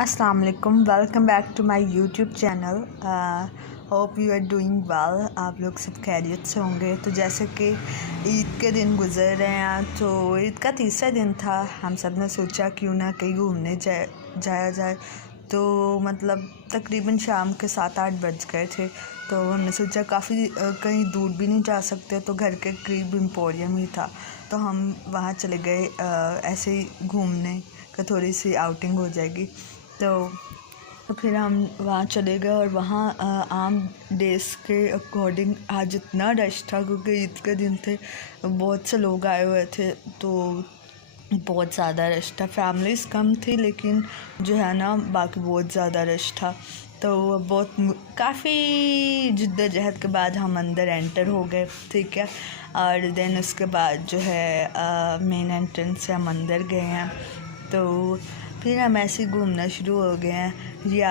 अस्सलाम वालेकुम, welcome back to my YouTube channel. Hope you are doing well. आप लोग सब खैरियत से होंगे। तो जैसे कि ईद के दिन गुजर रहे हैं, तो ईद का तीसरा दिन था। हम सब ने सोचा क्यों ना कहीं घूमने जाया जाए। तो मतलब तकरीबन शाम के 7-8 बज गए थे। तो हमने सोचा काफ़ी कहीं दूर भी नहीं जा सकते, तो घर के करीब एम्पोरियम ही था, तो हम वहाँ चले गए ऐसे ही घूमने का, थोड़ी सी आउटिंग हो जाएगी। तो फिर हम वहाँ चले गए और वहाँ आम डेज़ के अकॉर्डिंग आज इतना रश था, क्योंकि ईद के दिन थे, बहुत से लोग आए हुए थे, तो बहुत ज़्यादा रश था। फैमिलीज़ कम थी, लेकिन जो है ना बाकी बहुत ज़्यादा रश था। तो बहुत काफ़ी जिद्दोजहद के बाद हम अंदर एंटर हो गए, ठीक है। और देन उसके बाद जो है मेन एंट्रेंस से हम अंदर गए हैं। तो फिर हम ऐसे ही घूमना शुरू हो गए हैं। ये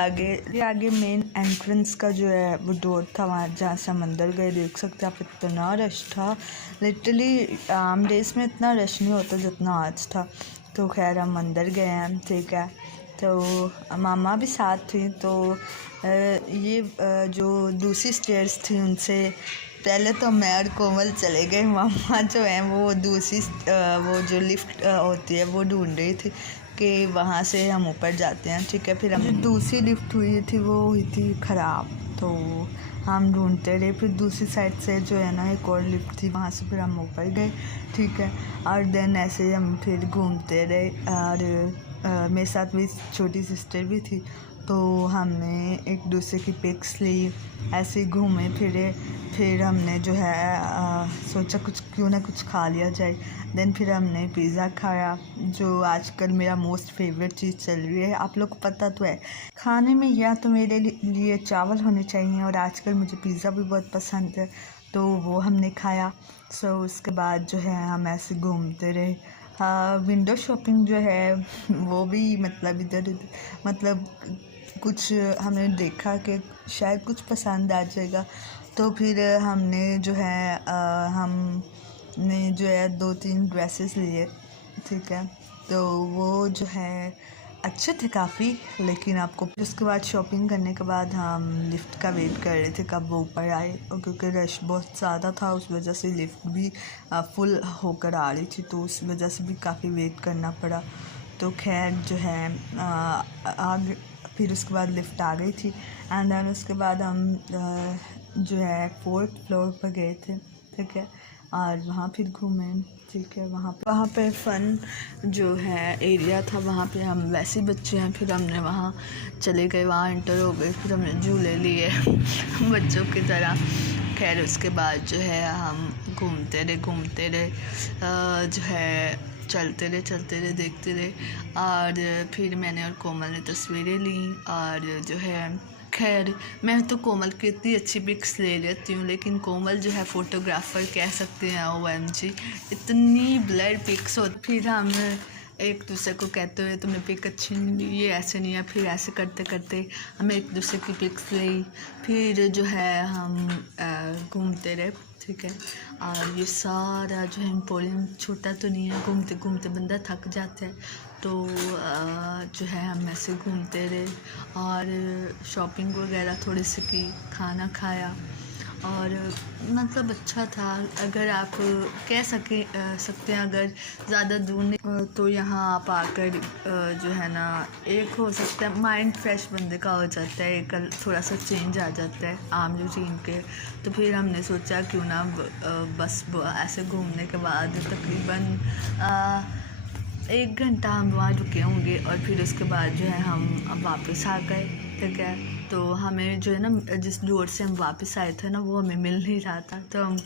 आगे मेन एंट्रेंस का जो है वो डोर था, वहाँ जहाँ से हम अंदर गए। देख सकते हैं आप, इतना रश था। लिटरली आम डेज़ में इतना रश नहीं होता जितना आज था। तो खैर हम अंदर गए हैं, ठीक है। तो मामा भी साथ थी। तो ये जो दूसरी स्टेयर्स थी, उनसे पहले तो मैं और कोमल चले गए। मामा जो है वो दूसरी वो जो लिफ्ट होती है वो ढूंढ रही थी कि वहाँ से हम ऊपर जाते हैं, ठीक है। फिर हम जो दूसरी लिफ्ट हुई थी वो हुई थी ख़राब, तो हम ढूंढते रहे। फिर दूसरी साइड से जो है ना एक और लिफ्ट थी, वहाँ से फिर हम ऊपर गए, ठीक है। और देन ऐसे ही हम फिर घूमते रहे। और मेरे साथ मेरी छोटी सिस्टर भी थी, तो हमने एक दूसरे की पिक्स ली, ऐसे ही घूमे फिरे। फिर हमने जो है सोचा कुछ क्यों ना कुछ खा लिया जाए। देन फिर हमने पिज़्ज़ा खाया, जो आजकल मेरा मोस्ट फेवरेट चीज़ चल रही है। आप लोग को पता तो है, खाने में या तो मेरे लिए चावल होने चाहिए, और आजकल मुझे पिज़्ज़ा भी बहुत पसंद है, तो वो हमने खाया। उसके बाद जो है हम ऐसे घूमते रहे। विंडो शॉपिंग जो है वो भी मतलब इधर मतलब कुछ हमने देखा कि शायद कुछ पसंद आ जाएगा, तो फिर हमने जो है हमने जो है 2-3 ड्रेसेस लिए, ठीक है। तो वो जो है अच्छे थे काफ़ी, लेकिन आपको उसके बाद शॉपिंग करने के बाद हम लिफ्ट का वेट कर रहे थे कब वो ऊपर आए, और क्योंकि रश बहुत ज़्यादा था उस वजह से लिफ्ट भी फुल होकर आ रही थी, तो उस वजह से भी काफ़ी वेट करना पड़ा। तो खैर जो है आगे फिर उसके बाद लिफ्ट आ गई थी। एंड देन उसके बाद हम जो है 4th फ्लोर पर गए थे, ठीक है। और वहाँ फिर घूमे, ठीक है। वहाँ पे फ़न जो है एरिया था, वहाँ पे हम वैसे बच्चे हैं, फिर हमने वहाँ चले गए, वहाँ एंटर हो गए, फिर हमने झूले लिए बच्चों की तरह। खैर उसके बाद जो है हम घूमते रहे जो है चलते रहे देखते रहे। और फिर मैंने और कोमल ने तस्वीरें ली, और जो है खैर मैं तो कोमल की इतनी अच्छी पिक्स ले लेती हूँ, लेकिन कोमल जो है फ़ोटोग्राफ़र कह सकते हैं, OMG इतनी ब्लर पिक्स होती। फिर हम एक दूसरे को कहते हुए तुमने पिक अच्छी नहीं ली, ये ऐसे नहीं है। फिर ऐसे करते करते हमें एक दूसरे की पिक्स ली। फिर जो है हम घूमते रहे, ठीक है। और ये सारा जो है एम्पोरियम छोटा तो नहीं है, घूमते घूमते बंदा थक जाता है, तो जो है हम ऐसे घूमते रहे और शॉपिंग वगैरह थोड़ी सी की, खाना खाया, और मतलब अच्छा था। अगर आप कह सकते हैं अगर ज़्यादा दूर नहीं तो यहाँ आप आकर जो है ना एक हो सकता है माइंड फ्रेश बंदे का हो जाता है, एक थोड़ा सा चेंज आ जाता है आम रूटीन के। तो फिर हमने सोचा क्यों ना बस ऐसे घूमने के बाद तकरीबन 1 घंटा हम वहाँ रुके होंगे, और फिर उसके बाद जो है हम वापस आ गए, ठीक है। तो हमें जो है ना जिस डोर से हम वापस आए थे ना वो हमें मिल नहीं रहा था, तो हम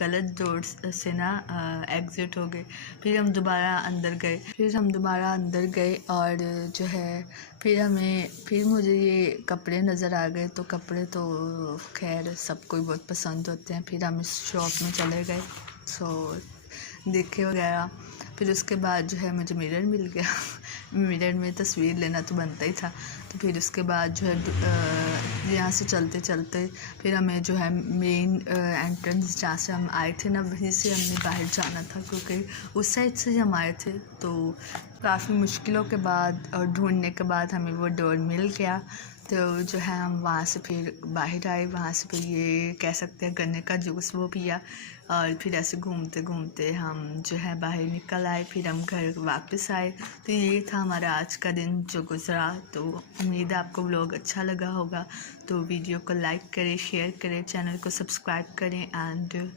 गलत डोर से ना एग्ज़िट हो गए। फिर हम दोबारा अंदर गए, और जो है फिर मुझे ये कपड़े नज़र आ गए। तो कपड़े तो खैर सबको ही बहुत पसंद होते हैं। फिर हम इस शॉप में चले गए, देखे वगैरह। फिर उसके बाद जो है मुझे मिरर मिल गया मिरर में तस्वीर लेना तो बनता ही था। तो फिर उसके बाद जो है यहाँ से चलते चलते फिर हमें जो है मेन एंट्रेंस जहाँ से हम आए थे ना, वहीं से हमने बाहर जाना था, क्योंकि उस साइड से हम आए थे। तो काफ़ी मुश्किलों के बाद और ढूंढने के बाद हमें वो डोर मिल गया। तो जो है हम वहाँ से फिर बाहर आए, वहाँ से फिर ये कह सकते हैं गन्ने का जूस वो पिया, और फिर ऐसे घूमते घूमते हम जो है बाहर निकल आए, फिर हम घर वापस आए। तो ये था हमारा आज का दिन जो गुज़रा। तो उम्मीद है आपको व्लॉग अच्छा लगा होगा। तो वीडियो को लाइक करें, शेयर करें, चैनल को सब्सक्राइब करें and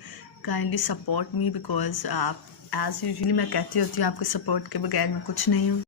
kindly support me, because आप एज़ यूजुअली मैं कहती होती हूँ आपके सपोर्ट के बगैर मैं कुछ नहीं हूँ।